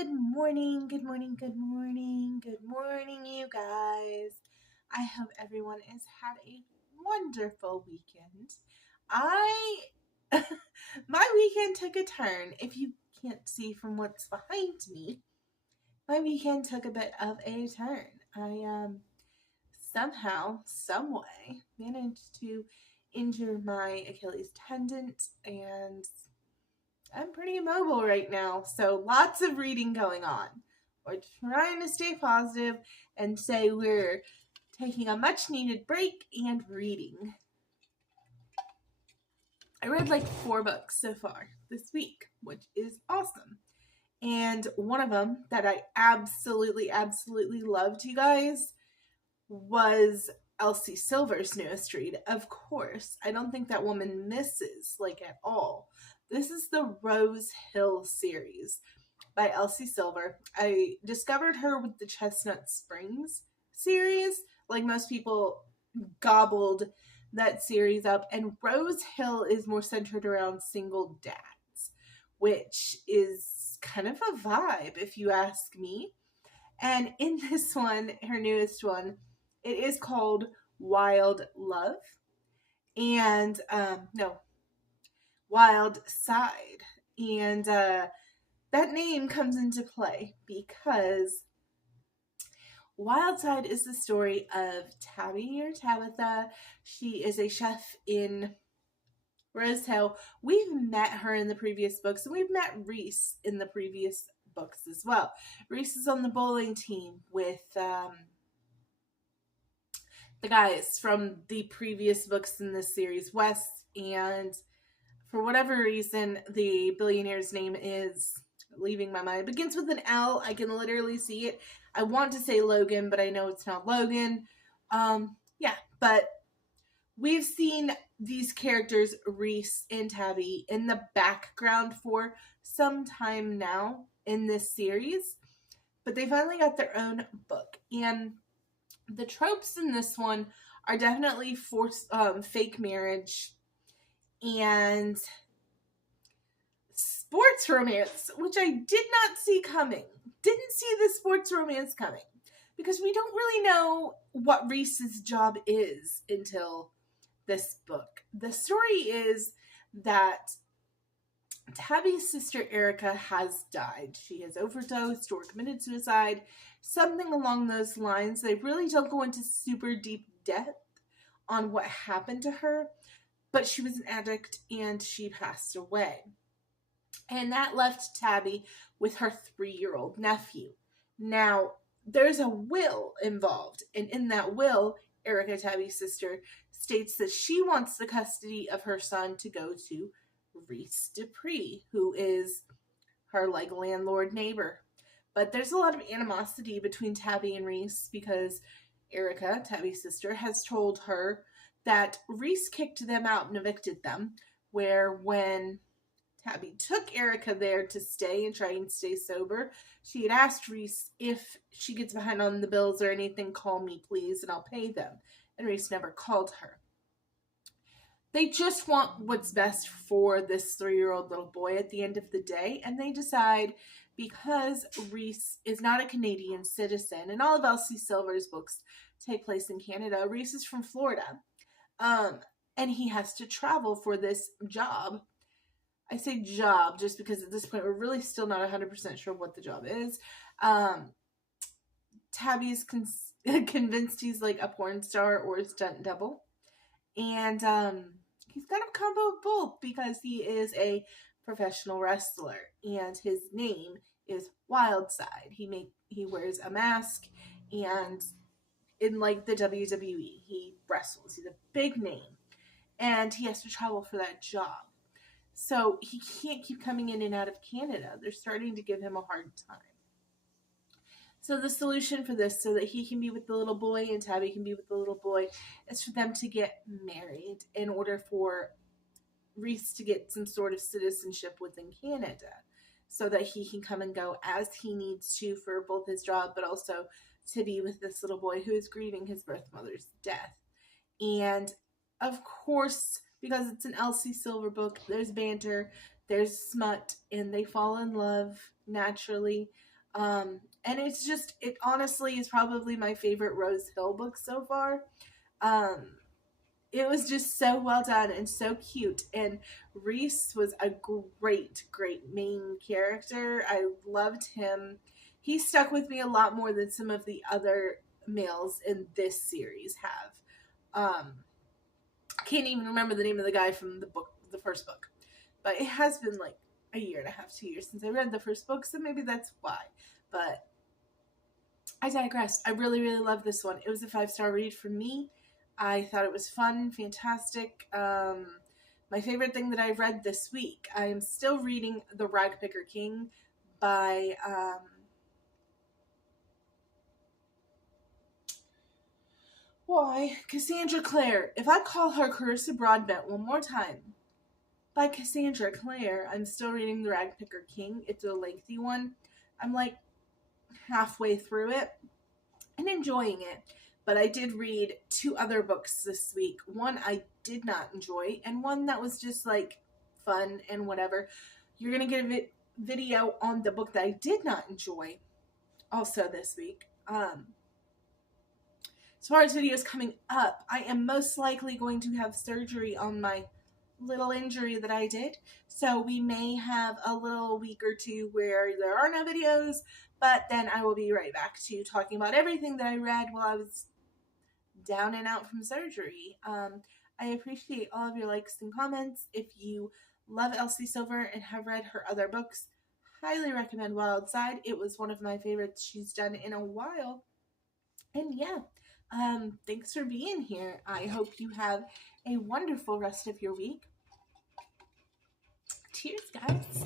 Good morning, good morning, good morning, good morning, you guys. I hope everyone has had a wonderful weekend. My weekend took a turn. If you can't see from what's behind me, my weekend took a bit of a turn. I somehow, some way, managed to injure my Achilles tendon, and I'm pretty immobile right now, so lots of reading going on. We're trying to stay positive and say we're taking a much needed break and reading. I read like 4 books so far this week, which is awesome. And one of them that I absolutely loved, you guys, was Elsie Silvers' newest read. Of course, I don't think that woman misses, like, at all. This is the Rose Hill series by Elsie Silver. I discovered her with the Chestnut Springs series. Like most people, gobbled that series up. And Rose Hill is more centered around single dads, which is kind of a vibe, if you ask me. And in this one, her newest one, it is called Wild Love. And, Wild Side. And that name comes into play because Wild Side is the story of Tabby, or Tabitha. She is a chef in Rose Hill. We've met her in the previous books, and we've met Reese in the previous books as well. Reese is on the bowling team with the guys from the previous books in this series, Wes, and for whatever reason, the billionaire's name is leaving my mind. It begins with an L. I can literally see it. I want to say Logan, but I know it's not Logan. But we've seen these characters, Reese and Tabby, in the background for some time now in this series, but they finally got their own book. And the tropes in this one are definitely fake marriage and sports romance, which I did not see coming. Didn't see the sports romance coming, because we don't really know what Reese's job is until this book. The story is that Tabby's sister Erica has died. She has overdosed or committed suicide, something along those lines. They really don't go into super deep depth on what happened to her, but she was an addict and she passed away. And that left Tabby with her 3-year-old nephew. Now, there's a will involved, and in that will, Erica, Tabby's sister, states that she wants the custody of her son to go to Reese Dupree, who is her landlord neighbor. But there's a lot of animosity between Tabby and Reese because Erica, Tabby's sister, has told her that Reese kicked them out and evicted them, where when Tabby took Erica there to stay and try and stay sober, she had asked Reese, if she gets behind on the bills or anything, call me please and I'll pay them. And Reese never called her. They just want what's best for this 3-year-old little boy at the end of the day, and they decide, because Reese is not a Canadian citizen, and all of Elsie Silver's books take place in Canada, Reese is from Florida, and he has to travel for this job. I say job just because at this point we're really still not 100% sure what the job is. Tabby's convinced he's like a porn star or a stunt double. And he's kind of a combo of both because he is a professional wrestler. And his name is Wildside. He wears a mask, and in like the WWE, he wrestles. He's a big name. And he has to travel for that job. So he can't keep coming in and out of Canada. They're starting to give him a hard time. So the solution for this, so that he can be with the little boy and Tabby can be with the little boy, is for them to get married in order for Reese to get some sort of citizenship within Canada, so that he can come and go as he needs to for both his job, but also to be with this little boy who is grieving his birth mother's death. And of course, because it's an Elsie Silver book, there's banter, there's smut, and they fall in love naturally. And it's just, it honestly is probably my favorite Rose Hill book so far. Um, it was just so well done and so cute. And Reese was a great, great main character. I loved him. He stuck with me a lot more than some of the other males in this series have. I can't even remember the name of the guy from the first book, but it has been like a year and a half, 2 years since I read the first book, so maybe that's why. But I digress. I really, really love this one. It was a 5-star read for me. I thought it was fun, fantastic. My favorite thing that I've read this week, I am still reading The Ragpicker King by Cassandra Clare. If I call her Carissa Broadbent one more time, by Cassandra Clare. I'm still reading The Ragpicker King. It's a lengthy one. I'm like halfway through it and enjoying it. But I did read 2 other books this week. One I did not enjoy, and one that was just like fun and whatever. You're going to get a video on the book that I did not enjoy also this week. As far as videos coming up, I am most likely going to have surgery on my little injury that I did. So we may have a little week or 2 where there are no videos, but then I will be right back to talking about everything that I read while I was down and out from surgery. I appreciate all of your likes and comments. If you love Elsie Silver and have read her other books, highly recommend Wild Side. It was one of my favorites she's done in a while. And yeah, thanks for being here. I hope you have a wonderful rest of your week. Cheers, guys.